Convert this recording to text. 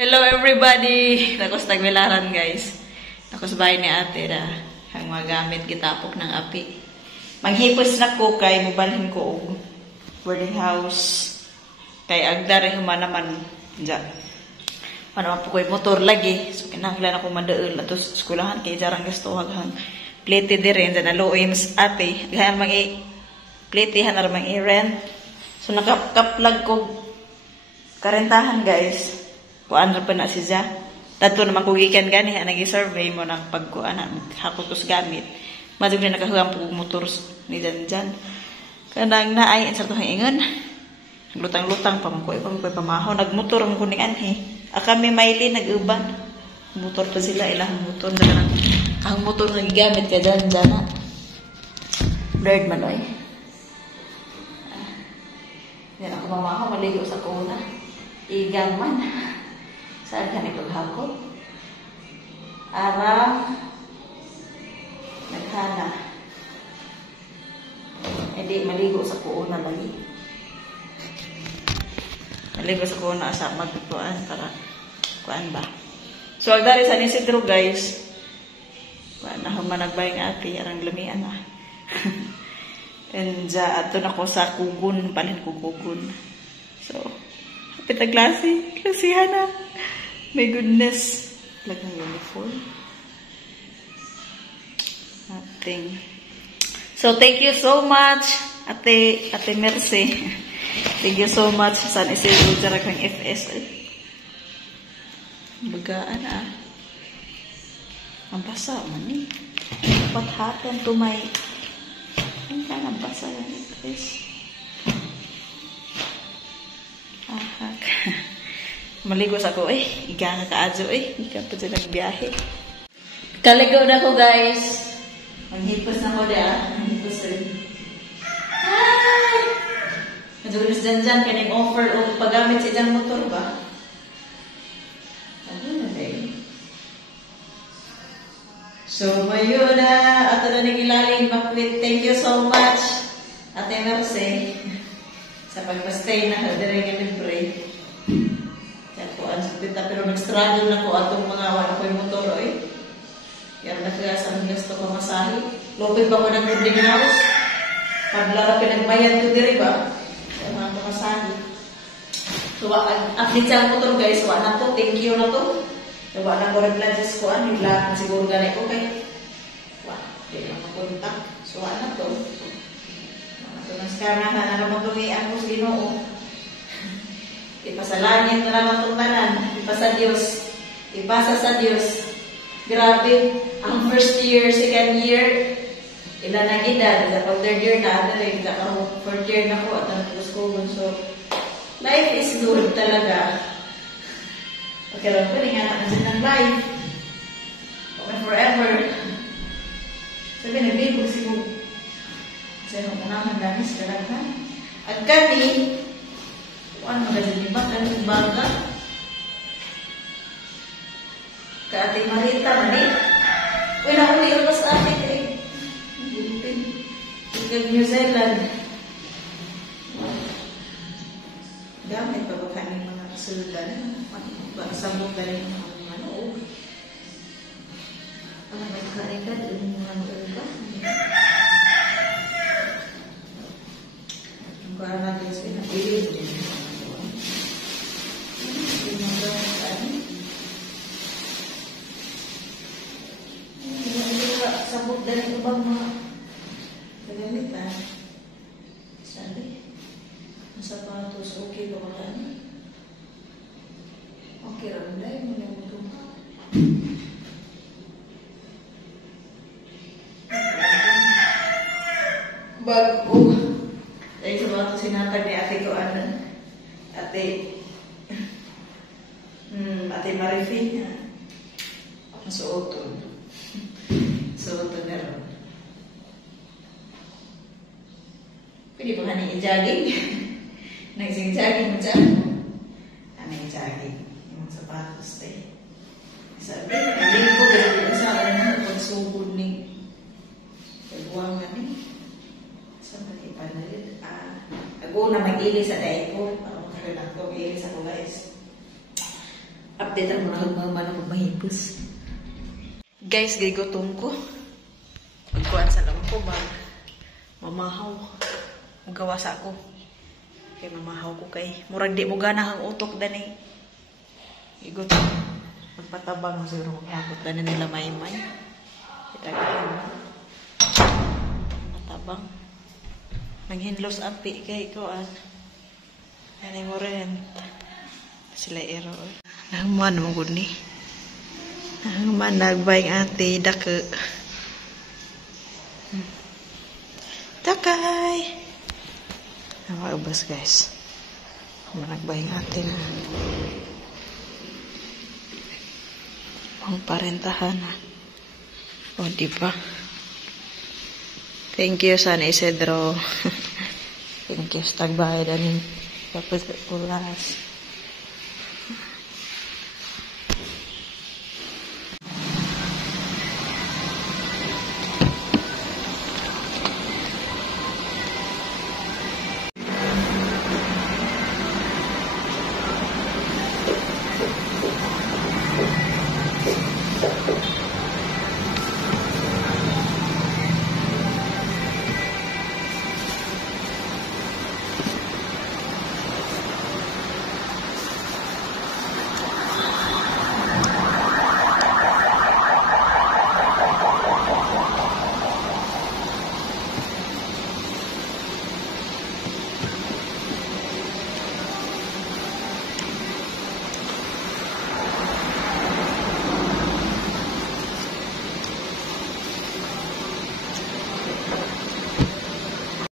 Hello everybody! Nakos tagmilaran guys. Nakos bahay ni ate na ang mga gamit gitapok ng api. Manghipos na ko kay mubalhin ko og boarding house. Kay agdar human naman dyan. Ano po ko'y motor lagi. So kinahanglan ako madaul ato sa skulahan kay jarang gasto haghang plete dire dyan naluoy mas ate. Gahan mangi plete hanar mangi rent. So nakaplag ko karentahan guys. Kuan ra pa na siya. Tato naman kugikan gani nagi-survey mo ng pagkuan hako tos gamit. Madug na nakahuam po motor ni dyan. Kanang naay sa tuhang ingon. Lutang-lutang pa mo ko pamahaw nagmotor ang kuning anhi. Kami maili nag-uban. Motor pa sila ilang motor na kanang ang motor nga gigamit kay dyan na. Blurred man oy. Yan ako mamahaw maligo sa kuna. Igang man. Saan ka nagpaghakot? Arang naghana. Hindi, maligo sa kuuna lagi. Maligo sa kuuna sa magkuan para kuan ba. So, agdari sa Isidro guys. Kuan na humanagbayang ati, arang lumian na. And ato na ko sa kugun, palhin ko kugun. So, hapit na klase. Klasihan na. My goodness. Like ng uniform. Nothing. So, thank you so much, Ate Mercy. Thank you so much. San Isidro dyan kang FS. Bagaan Ang basa man eh. What happened to my... Ang ka nang basa yan guys. Ahak. Maligos ako, iga nga kaadyo, iga pa dyan nagbiyahe. Kaligaw na ko, guys. Maghipos na ko Maghipos rin. Hi! Madulis dyan, kaning offer o paggamit sa dyan motor ba? Ano na din? So, mayon na. Ato na nagilaling makwit. Thank you so much, Ate Mercy. Sa pagpastay na, dire nga libre. Pero nag-struggle na ko atong mga wala ko'y motor Yan na kaya sa mga gusto ko masahe. Lopit ba ko ng boarding house? Paglara pinagbayad ko diri ba? Sa mga masahe. So, update sa motor guys. Wa na to. Thank you na to. So, wa na ko rin-pledges ko. Naglahat na siguro ganay ko kay. Wa. Di na makontak. So, wa na to. So, naskanahan na naman tumian ko sinoo. Ipasalangin na naman itong tanan. Ipasa Diyos. Ipasa sa Diyos. Grabe. Ang first year, second year, ilan ang edad. Sa third year na, fourth year na ko at ang school. So, life is good talaga. Okay lang po, nga natin ng life. Okay forever. Sabi, nagbibog siguro. Kasi nung unahan danis ka lang ha. At kami, ano maganda ba? Ganun baga? Ka Ate Marita, mali? Uy, nauli ako sa atin Bulpin. Tigag New Zealand. Gamit pa ba kanin mga kasuldan? Sabong galing mga manoog. May karika din mga manoog ba? Ang kaya natin sa pinapilid. Sabot dari ko bang mga kagamit sabi ang sapatos okay ba wala okay rin dahil mo yung ito bago dahil sapatos sinatag ni ate ko ate Marifin masuotol suotol na rin pwede ba ka i-jogging? Nagsing-jogging mo dyan? Ano yung jogging? Yung sapatos sabi, hindi ko gano'n sa akin na pagsugod ni pagbuwangan saan ba ipanalit? Ako na mag-ilis sa dahil ko para makakalang ko mag-ilis ako guys Update ang mga mama na mahipos. Guys, gigutong ko. Pagkuhan sa lang ko ba? Mamahaw. Magawas ako. Kay mamahaw ko kay. Murag di mo ganahang utok danay. Gigutong. Magpatabang siguro magpapot danay nila maymay. Itagay. Matabang. Nanghinlos api kay ko an. Nanay mo rin. Sila ero. Nangman mo gud ni. Nangman nagbayang ate dake. Takay. Mga ubas guys. Nagbayang ate na. Ang parentahan na. O diba? Thank you San Isidro. Thank you sa tagbayad aning kapag ulas.